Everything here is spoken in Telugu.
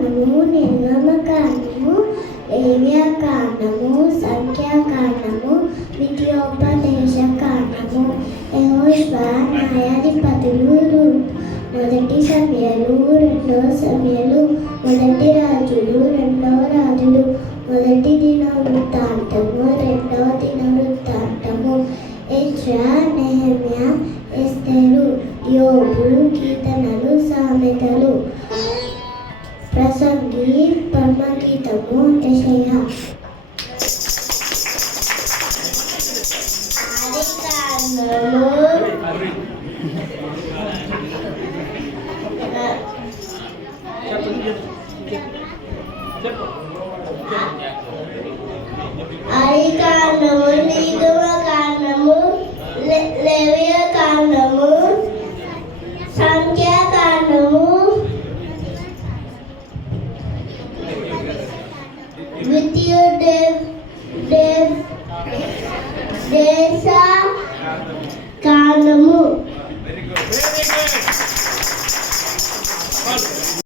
కాండము, నిర్గమకాండము, లేవ్యకాండము, సంఖ్యాకాండము, ద్వితీయోపదేశ కాండము, యెహోషువ, న్యాయాధిపతులు, మొదటి సమయాలు, రెండవ సమయాలు, మొదటి రాజులు, రెండవ రాజులు, మొదటి దినవృత్తాంతము, రెండవ దినవృత్తాంతము, ఎజ్రా, నెహెమ్యా, ఎస్తేరు, యోబు, కీర్తనలు, సామెతలు, ప్రసంగి, పరమగీతము, యెషయా. ఆదికాండము, నిర్గమకాండము, లేవ్యకాండము, సంఖ్యాకాండము, ద్వితీయోపదేశ కాండము.